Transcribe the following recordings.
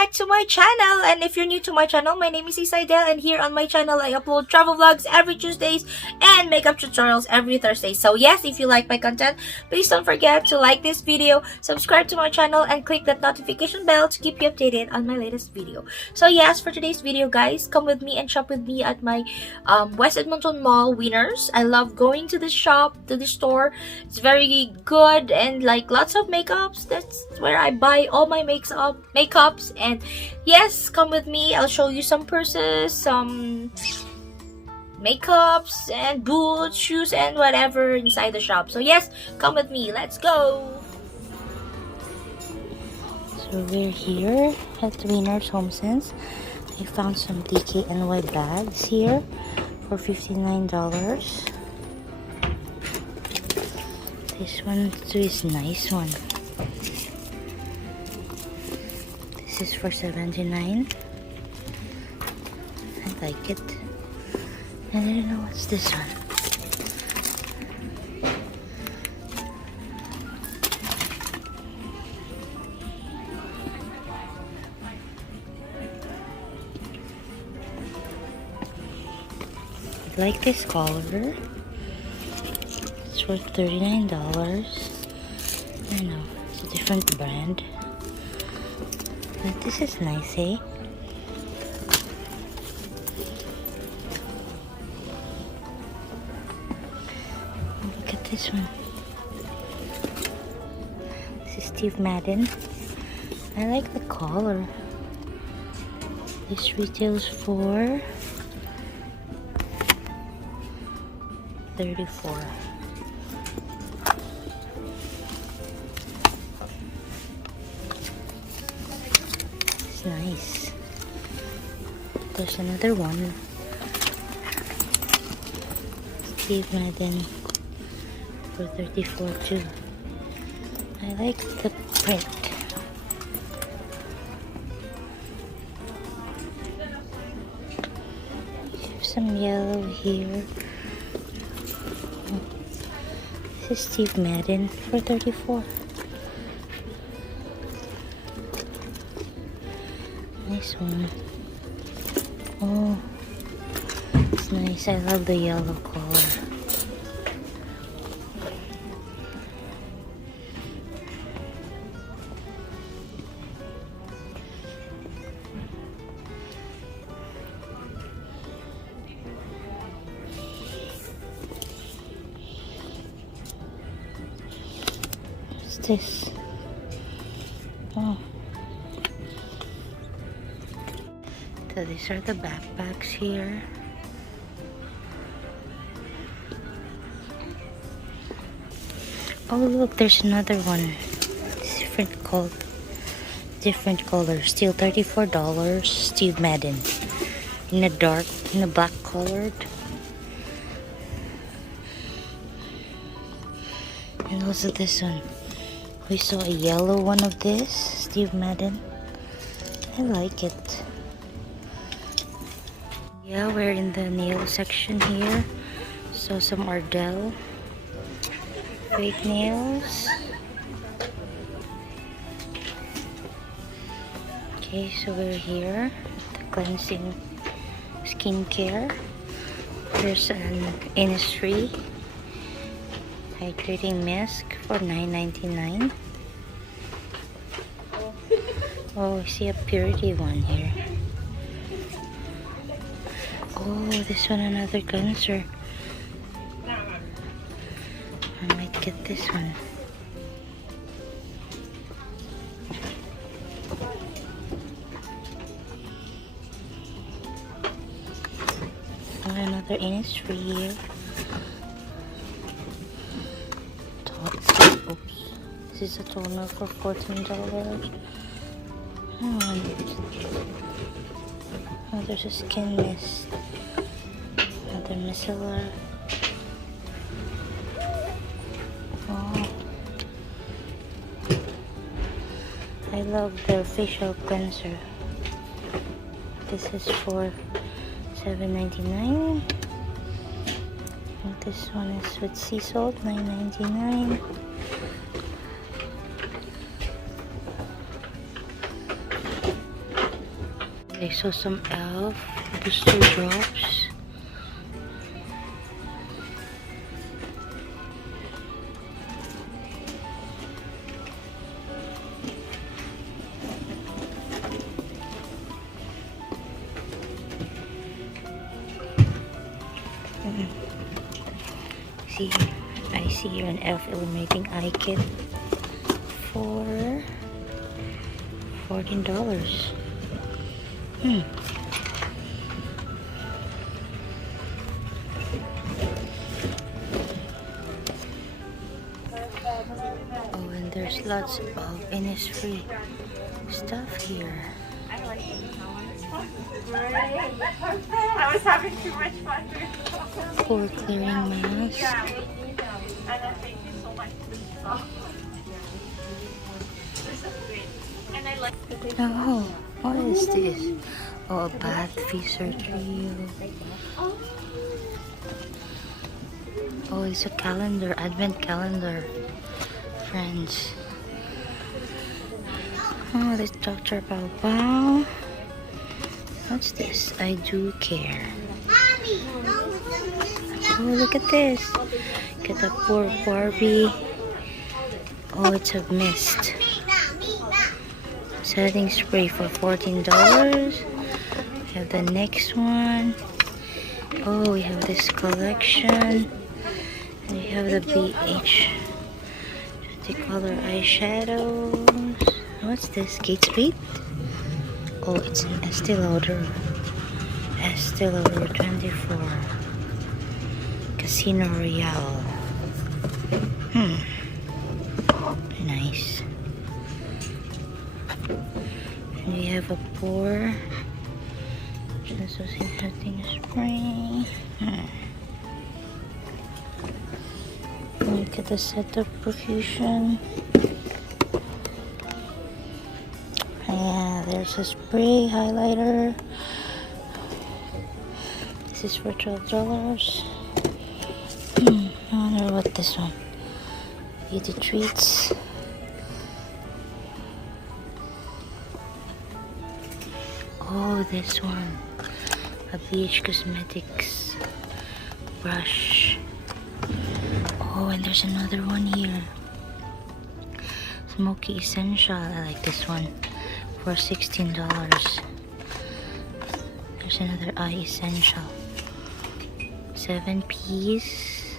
back to my channel. And if you're new to my channel, my name is Ysay, and here on my channel I upload travel vlogs every Tuesdays and makeup tutorials every Thursday. So yes, if you like my content, please don't forget to like this video, subscribe to my channel, and click that notification bell to keep you updated on my latest video. So yes, for today's video guys, come with me and shop with me at my West Edmonton Mall Winners. I love going to this shop, to the store. It's very good and like lots of makeups. That's where I buy all my makeups. And yes, come with me. I'll show you some purses, some makeups and boots, shoes, and whatever inside the shop. So yes, come with me. Let's go. So we're here at Winners Homesense. I found some DKNY bags here for $59. This one too is nice one. This is for $79. I like it. And I don't know what's this one. I like this color. It's worth $39. I know, it's a different brand. But this is nice, eh? Look at this one. This is Steve Madden. I like the color. This retails for $34. It's nice. There's another one. Steve Madden for $34 too. I like the print. Some yellow here. This is Steve Madden for $34. Nice one. Oh, it's nice. I love the yellow color. What's this? Oh. So these are the backpacks here. Oh look, there's another one. Different color. Still $34. Steve Madden. In a black colored. And also this one. We saw a yellow one of this. Steve Madden. I like it. Yeah, we're in the nail section here. So some Ardell fake nails. Okay, so we're here. The cleansing skincare. There's an Innisfree hydrating mist for $9.99. Oh, I see a Purity one here. Oh, this one another cleanser. I might get this one. And another Innisfree here. Oops. This is a toner for $14. Oh, there's a skin mist. Another micellar. Oh, I love the facial cleanser. This is for $7.99. And this one is with sea salt, $9.99. I saw some elf booster drops. See, I see here an elf illuminating eye kit for $14. Oh, and there's lots of Innisfree stuff here. I was having too much fun. For clearing mask. Yeah. And thank you so much. This is great. And I like Oh, what is this? Oh, a bath fixer trio. Oh, it's a calendar, advent calendar. Friends. Oh, this Dr. Bao Bao. What's this? I do care. Oh, look at this. Get the poor Barbie. Oh, it's a mist. Setting spray for $14. We have the next one. Oh, we have this collection. And we have the BH 20 color eyeshadows. What's this? Kate Spade? Oh, it's an Estee Lauder. Estee Lauder 24. Casino Royale. Nice. And we have a pour. Disinfecting spray. Look at the set of perfusion. Yeah, there's a spray highlighter. This is for $12. I wonder what this one. Beauty treats. Oh, this one. A BH Cosmetics brush. Oh, and there's another one here. Smoky Essential. I like this one. For $16. There's another eye essential. 7-piece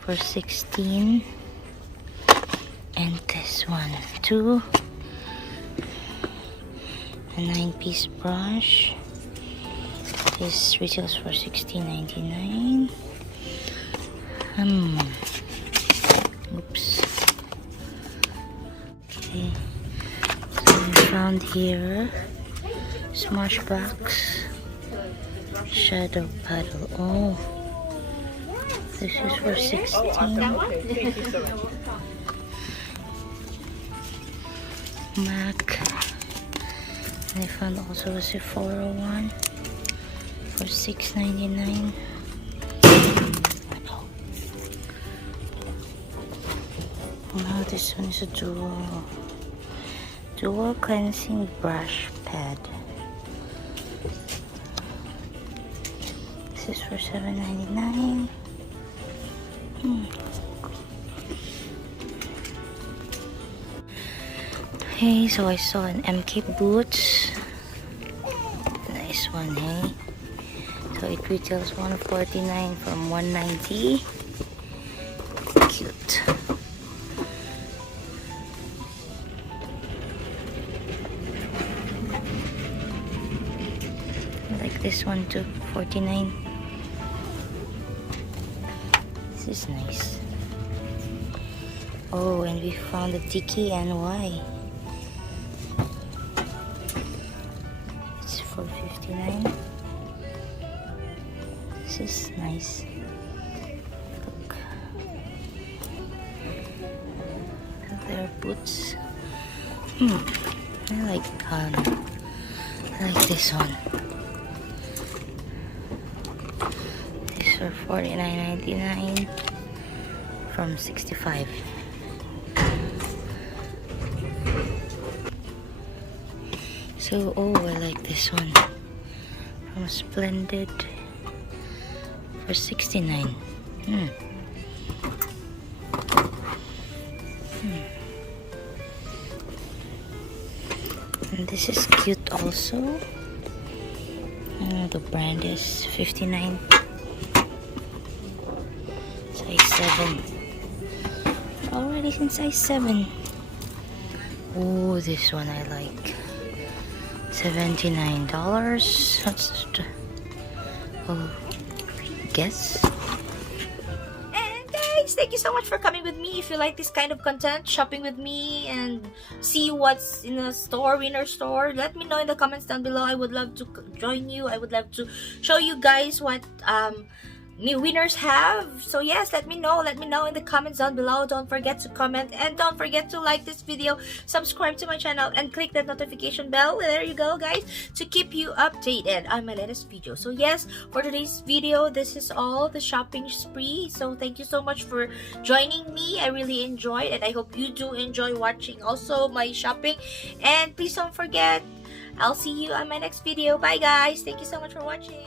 for $16. And this one too. A 9-piece brush. This retails for $16.99. Oops. Okay. Found here Smashbox shadow paddle. Oh, this is for $16. MAC. And I found also a Sephora one for $6.99. Wow, this one is a dual cleansing brush pad. This is for $7.99. Okay, so I saw an MK boots. Nice one, hey. So it retails $149 from $190. Cute. This one too, $49. This is nice. Oh, and we found the Tiki NY. It's for $59. This is nice. Look. Their boots. I like this one. For $49.99 from $65. So, oh, I like this one from Splendid for $69. And this is cute also. The brand is 59. Size 7. Already in size 7. Oh, this one I like. $79. What's the... Oh, guess. And guys, thank you so much for coming with me. If you like this kind of content, shopping with me and see what's in the store, Winner store, let me know in the comments down below. I would love to join you. I would love to show you guys what new winners have. So yes, let me know in the comments down below. Don't forget to comment and don't forget to like this video, subscribe to my channel, and click that notification bell. There you go, guys, to keep you updated on my latest video. So yes, for today's video, this is all the shopping spree. So thank you so much for joining me. I really enjoyed, and I hope you do enjoy watching also my shopping. And please don't forget, I'll see you on my next video. Bye guys, thank you so much for watching.